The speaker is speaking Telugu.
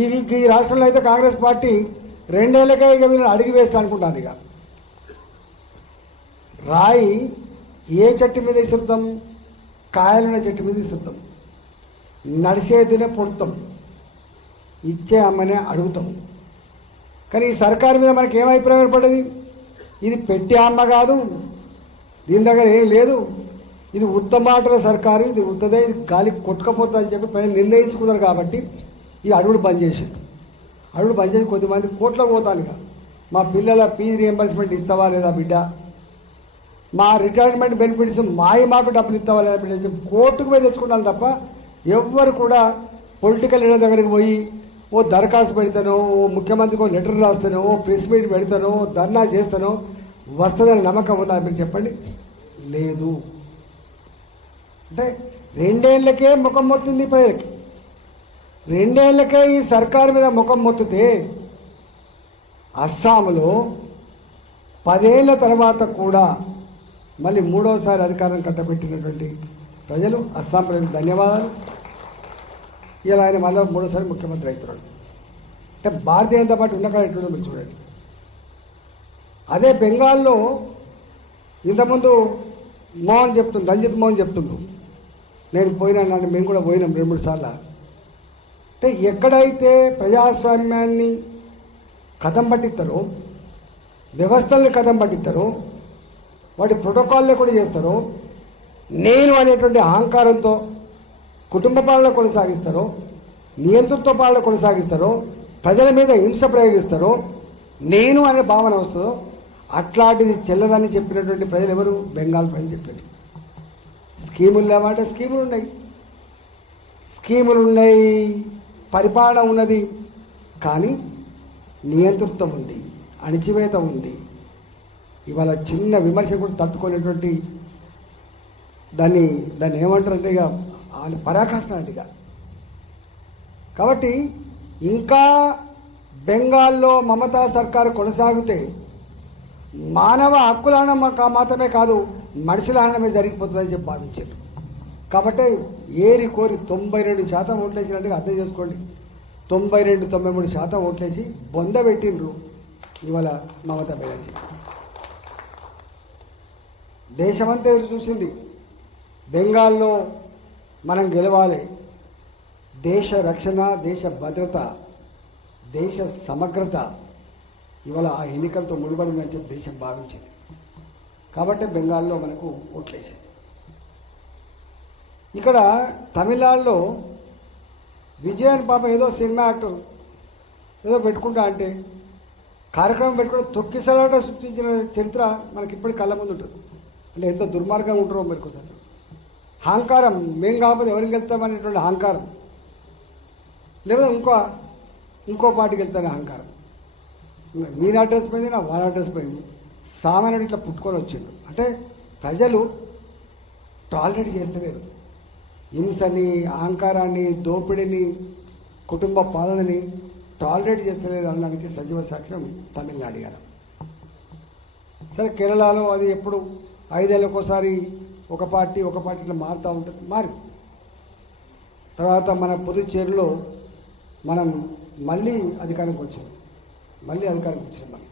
ఈ రాష్ట్రంలో అయితే కాంగ్రెస్ పార్టీ 2 ఏళ్ళకే ఇక వీళ్ళని అడిగి వేస్తా అనుకుంటుంది. ఇక రాయి ఏ చెట్టు మీద ఇసురుతాం? కాయలున్న చెట్టు మీద ఇసురుతాం. నడిచేదినే పొడుతాం, ఇచ్చే అమ్మనే అడుగుతాం. కానీ ఈ సర్కారు మీద మనకి ఏం అభిప్రాయం ఏర్పడ్డది? ఇది పెట్టే అమ్మ కాదు, దీని దగ్గర ఏం లేదు, ఇది ఉత్తమాటల సర్కారు, ఇది ఉత్తదే, ఇది గాలి కొట్టుకపోతుంది అని చెప్పి ప్రజలు నిర్ణయించుకున్నారు. కాబట్టి ఈ అడుగుడు బంద్ చేసింది. అడుగుడు బంద్ చేసి కొద్దిమంది కోట్ల పోతాను. ఇక మా పిల్లల ఫీజు రియంబర్స్మెంట్ ఇస్తావా లేదా బిడ్డ, మా రిటైర్మెంట్ బెనిఫిట్స్ మాకు డబ్బులు ఇస్తావా లేదా బిడ్డ చెప్పి కోర్టుకు పోయి తెచ్చుకుంటాను తప్ప ఎవ్వరు కూడా పొలిటికల్ లీడర్ దగ్గరికి పోయి ఓ దరఖాస్తు పెడతానో, ఓ ముఖ్యమంత్రికి లెటర్ రాస్తానో, ఓ ప్రెస్ మీట్ పెడతానో, ధర్నా చేస్తానో వస్తుందని నమ్మకం ఉందా మీరు చెప్పండి? లేదు. అంటే 2 ఏళ్లకే ముఖం మొత్తుంది ప్రజలకి. 2 ఏళ్లకే ఈ సర్కారు మీద ముఖం మొత్తితే అస్సాంలో 10 ఏళ్ల తర్వాత కూడా మళ్ళీ 3వసారి అధికారం కట్టబెట్టినటువంటి ప్రజలు, అస్సాం ప్రజలకు ధన్యవాదాలు. ఇలా ఆయన మళ్ళీ 3వసారి ముఖ్యమంత్రి అవుతున్నాడు. అంటే భారతీయ జనతా పార్టీ ఉన్న కాడ ఎట్లుందో మీరు చూడండి. అదే బెంగాల్లో ఇంతకుముందు రంజిత్ మోహన్ చెప్తుండ్రు, నేను పోయినాను, మేము కూడా పోయినాం 2-3 సార్లు. అంటే ఎక్కడైతే ప్రజాస్వామ్యాన్ని కథం పట్టిస్తారో, వ్యవస్థల్ని కథం పట్టిస్తారో, వాటి ప్రోటోకాల్లే కూడా చేస్తారో, నేను అనేటువంటి అహంకారంతో కుటుంబ పాలన కొనసాగిస్తారో, నియంతృత్వ పాలన కొనసాగిస్తారో, ప్రజల మీద హింస ప్రయోగిస్తారో, నేను అనే భావన వస్తుందో అట్లాంటిది చెల్లదని చెప్పినటువంటి ప్రజలు ఎవరు? బెంగాల్ ప్రజలు చెప్పారు. స్కీములు లేవంటే స్కీములు ఉన్నాయి, పరిపాలన ఉన్నది, కానీ నియంతృత్వం ఉంది, అణిచివేత ఉంది. ఇవాళ చిన్న విమర్శ కూడా తట్టుకునేటువంటి దాన్ని ఏమంటారంటే ఇక పరాకాష్ట అంటే. కాబట్టి ఇంకా బెంగాల్లో మమతా సర్కారు కొనసాగితే మానవ హక్కుల హననం మాత్రమే కాదు, మనుషుల హననమే జరిగిపోతుందని చెప్పి భావించారు. కాబట్టి ఏరి కోరి 92% ఓట్లేసినట్టుగా అర్థం చేసుకోండి. 92-93% ఓట్లేసి బొంద పెట్టిండ్రు ఇవాళ మమతా బెనర్జీ. దేశమంతా ఎదురు చూసింది, బెంగాల్లో మనం గెలవాలి, దేశ రక్షణ, దేశ భద్రత, దేశ సమగ్రత ఇవాళ ఆ ఎన్నికలతో ముడిపడిందని చెప్పి దేశం భావించింది. కాబట్టి బెంగాల్లో మనకు ఓట్లేసింది. ఇక్కడ తమిళనాడులో విజయన్ పాప ఏదో సినిమా యాక్టర్ ఏదో పెట్టుకుంటా అంటే కార్యక్రమం పెట్టుకుంటే తొక్కిసలాట సృష్టించిన చరిత్ర మనకి ఇప్పటికి కళ్ళ ముందు ఉంటుంది. అంటే ఎంత దుర్మార్గంగా ఉంటారో మీరు కొంచెం. అహంకారం, మేం కాకపోతే ఎవరికి వెళ్తామనేటువంటి అహంకారం, లేదా ఇంకో పార్టీకి వెళ్తానే అహంకారం. మీరు అడ్రస్ పోయింది, నా వాళ్ళ అడ్రస్ పోయింది, సామాన్యుడు ఇట్లా పుట్టుకొని వచ్చిండు. అంటే ప్రజలు టాలరేట్ చేస్తలేరు హింసని, అహంకారాన్ని, దోపిడీని, కుటుంబ పాలనని టాలరేట్ చేస్తలేరు అనడానికి సజీవ సాక్ష్యం తమిళనాడు. గారు సరే, కేరళలో అది ఎప్పుడు 5 ఏళ్ళకోసారి ఒక పార్టీ ఇట్లా మారుతూ ఉంటుంది. తర్వాత మన పుదుచ్చేరిలో మనం మళ్ళీ అధికారానికి వచ్చింది. మనం